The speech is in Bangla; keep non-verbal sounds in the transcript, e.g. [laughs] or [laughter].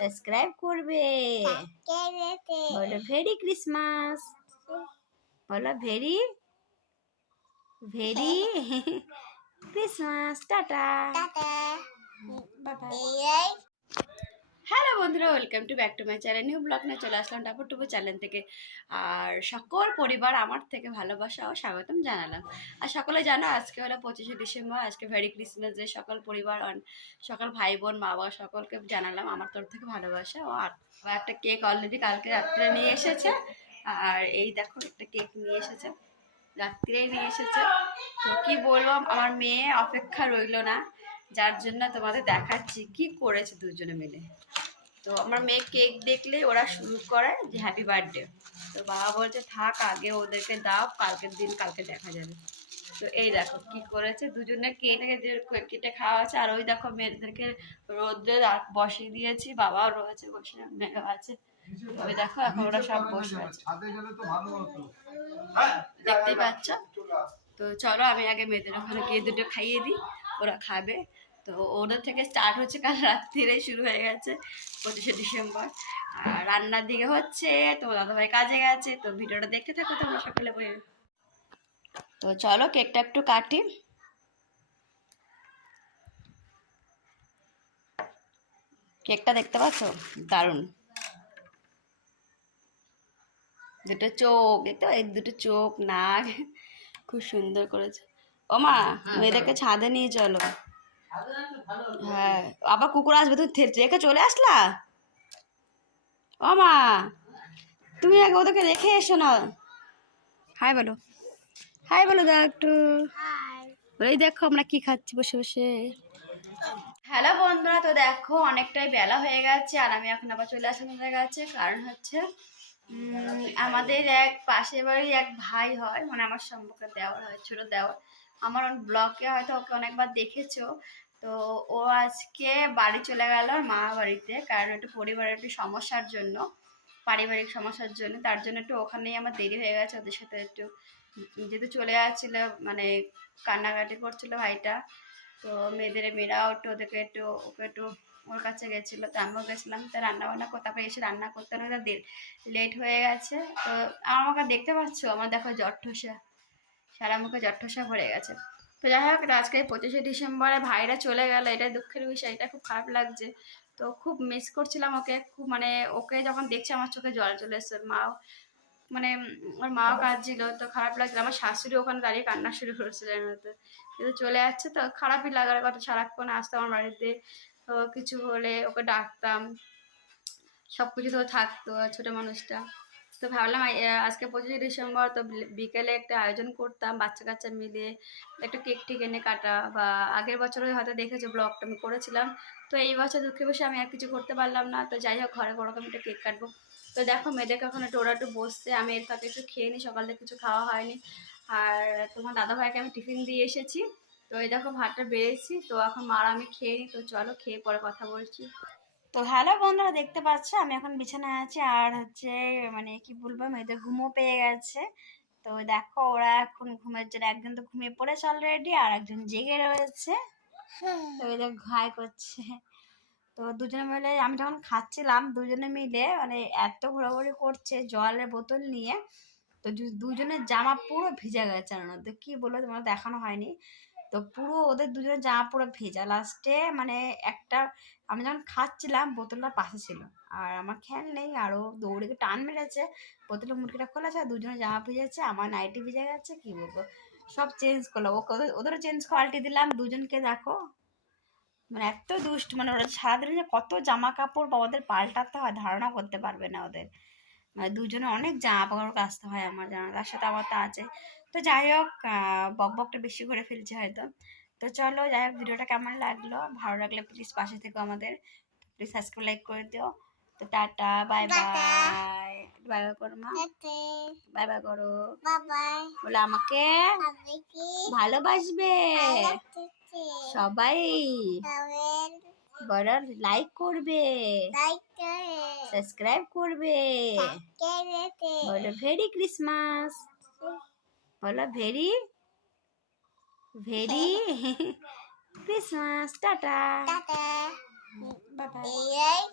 সাবস্ক্রাইব করবে। বলো ভেরি ক্রিসমাস বলো merry merry Christmas tata. Hello বন্ধুরা, welcome to back to my channel, new blog নিয়ে চলে আসলাম টাপুর টুপু চ্যানেল থেকে। আর সকল পরিবার আমার থেকে ভালোবাসা ও স্বাগতম জানালাম। আর সকলে জানো, আজকে হলো পঁচিশে ডিসেম্বর, আজকে ভেরি ক্রিসমাস যে সকল পরিবার সকল ভাই বোন মা বাবা সকলকে জানালাম আমার তরফ থেকে ভালোবাসা ও আর একটা কেক অলরেডি কালকে রাত্রে নিয়ে এসেছে। আর এই দেখো, একটা কেক নিয়ে এসেছে, রাত্রেই নিয়ে এসেছে। তো কি বলব, আমার মেয়ে অপেক্ষা রইল না, যার জন্য তোমাদের দেখাচ্ছি কি করেছে দুজনে মিলে। তো আমার মেয়ে কেক দেখলে ওরা শুরু করে যে হ্যাপি বার্থডে তো বাবা বলছে, থাক, আগে ওদেরকে দাও, কালকের দিন কালকে দেখা যাবে। তো এই দেখো কি করেছে, দুজনে কেটে কেটে খাওয়া আছে আর ওই দেখো মেয়েদেরকে রোদ্রে বসিয়ে দিয়েছি, বাবাও রয়েছে, বসে মেয়েও আছে। ওই দেখো, এখন ওরা সব বসে আছে। দেখতেই পাচ্ছ? তো চলো, আমি আগে মেয়েদের ওখানে গিয়ে দুটো খাইয়ে দিই, ওরা খাবে। তো ওদের থেকে স্টার্ট হচ্ছে কাল রাত্রিরে শুরু হয়ে গেছে পঁচিশে ডিসেম্বর। আর রান্নার দিকে হচ্ছে তো দাদাভাই কাজে গেছে তো ভিডিওটা দেখতে থাকো তোমরা সকলে বই তো চলো কেকটা একটু কাটি। কেকটা দেখতে পাচ্ছ? দারুণ। দুটো চোখ এই তো এই দুটো চোখ নাক খুব সুন্দর করেছে। ও মা মেয়েদেরকে ছাদে নিয়ে চলো। হ্যাঁ আবার কুকুর আসবে তুমি রেখে চলে আসলা? ও মা তুমি আগে ওদেরকে রেখে এসো না। হাই বলো। হাই বলো দাও একটু। এই দেখো আমরা কি খাচ্ছি বসে বসে। হ্যালো বন্ধুরা তো দেখো অনেকটাই বেলা হয়ে গেছে আর আমি এখন আবার চলে আসলাম তোমাদের কাছে। কারণ হচ্ছে উম, আমাদের এক পাশের বাড়ি এক ভাই হয় মানে আমার সম্পর্কে দেওয়ার হয় ছোট দেওয়ার আমার ব্লগে হয়তো ওকে অনেকবার দেখেছ। তো ও আজকে বাড়ি চলে গেল মা বাড়িতে, কারণ একটু পরিবারের একটু সমস্যার জন্য, পারিবারিক সমস্যার জন্য, তার জন্য একটু ওখানেই আমার দেরি হয়ে গেছে। ওদের সাথে একটু যেহেতু চলে যাচ্ছিল মানে কান্নাকাটি করছিল ভাইটা, তো মেয়েদের মেয়েরাও একটু ওদেরকে একটু, ওকে একটু ওর কাছে গেছিল, তো আমিও গেছিলাম। তো রান্না বান্না করতে তারপরে এসে রান্না করতে হলে লেট হয়ে গেছে। তো আমার আমাকে দেখতে পাচ্ছ? আমার দেখো জ্বর ঠোসা। সারা মুখে ঠোসা ভরে গেছে। তো যাই হোক আজকে পঁচিশে ডিসেম্বরে ভাইরা চলে গেল, এটা দুঃখের বিষয়, এটা খুব খারাপ লাগছে। তো খুব মিস করছিলাম ওকে, খুব মানে ওকে যখন দেখছি আমার চোখে জল চলে এসছে, মাও মানে ওর মাও কাঁদছিল, তো খারাপ লাগছিল। আমার শাশুড়ি ওখানে দাঁড়িয়ে কান্না শুরু করেছিলেন হয়তো কিন্তু চলে যাচ্ছে তো, খারাপই লাগার কথা, সারাক্ষণ আসতো আমার বাড়িতে, তো কিছু হলে ওকে ডাকতাম সব কিছু তো থাকতো, ছোটো মানুষটা। তো ভাবলাম আজকে পঁচিশে ডিসেম্বর, তো বিকেলে একটা আয়োজন করতাম, বাচ্চা কাচ্চা মিলে একটা কেক টেক এনে কাটা, বা আগের বছরে হয়তো দেখেছ ব্লগটা, আমি করেছিলাম। তো এই বছর দুঃখে বসে আমি আর কিছু করতে পারলাম না, তো যাই হোক, ঘরে বড় একটা কেক কাটবো। তো দেখো, মেয়েদেরকে এখন একটু ওরা একটু বসছে, আমি এর ফাঁকে একটু খেয়ে নিই সকালে কিছু খাওয়া হয়নি। আর তোমার দাদা ভাইকে আমি টিফিন দিয়ে এসেছি। তো এই দেখো, ভাতটা বেড়েছি, তো এখন মার আমি খেয়ে নিই তো চলো খেয়ে পরে কথা বলছি। তো হ্যালো বন্ধুরা, দেখতে পাচ্ছ? আমি এখন বিছানায় আছি আর হচ্ছে মানে কি বলব, মেয়েদের ঘুমও পেয়ে গেছে। তো দেখো, ওরা এখন ঘুমের জন্য একজন তো ঘুমিয়ে পড়েছে অলরেডি আর একজন জেগে রয়েছে। তো এদের ঘাই করছে। তো দুজনে মিলে, আমি যখন খাচ্ছিলাম, দুজনে মিলে মানে এত ঘোরাঘুরি করছে জলের বোতল নিয়ে। তো দুজনের জামা পুরো ভিজে গেছে না তো? কি বলব তোমার দেখানো হয়নি। তো পুরো ওদের দুজনের জামা পুরো ভেজা লাস্টে মানে একটা, আমি যখন খাচ্ছিলাম বোতলটা পাশে ছিল। আর আমার খেয়াল নেই আরও দৌড়ে টান মেরেছে বোতলের আছে আর দুজনে জামা ভিজেছে, আমার নাইটি ভিজে গেছে, কি বলব? সব চেঞ্জ করলাম ওকে, ওদের, ওদেরও চেঞ্জ কোয়ালিটি দিলাম, দুজনকে দেখো। মানে এত দুষ্ট মানে ওরা সারাদিন যে কত জামা কাপড় বা ওদের পাল্টাতে হয়, ধারণা করতে পারবে না ওদের। মানে দুজনে অনেক জামা কাপড় কাচতে হয় আমার জানা, তার সাথে আমার তো আছে। তো যাই হোক আহ, বক বকটা বেশি করে ফেলছে হয়তো। তো চলো যাই হোক ভিডিওটা কেমন লাগল? ভালো লাগলে প্লিজ পাশে থেকে আমাদের। প্লিজ সাবস্ক্রাইব লাইক করে দিও। তো tata bye bye bye bye করো মা। বাই বাই করো। বলে আমাকে ভালোবাসবে। সবাই। বড় লাইক করবে। সাবস্ক্রাইব করবে। বলো ভেরি ক্রিসমাস বলো merry? Merry? [laughs] Christmas tata. Bye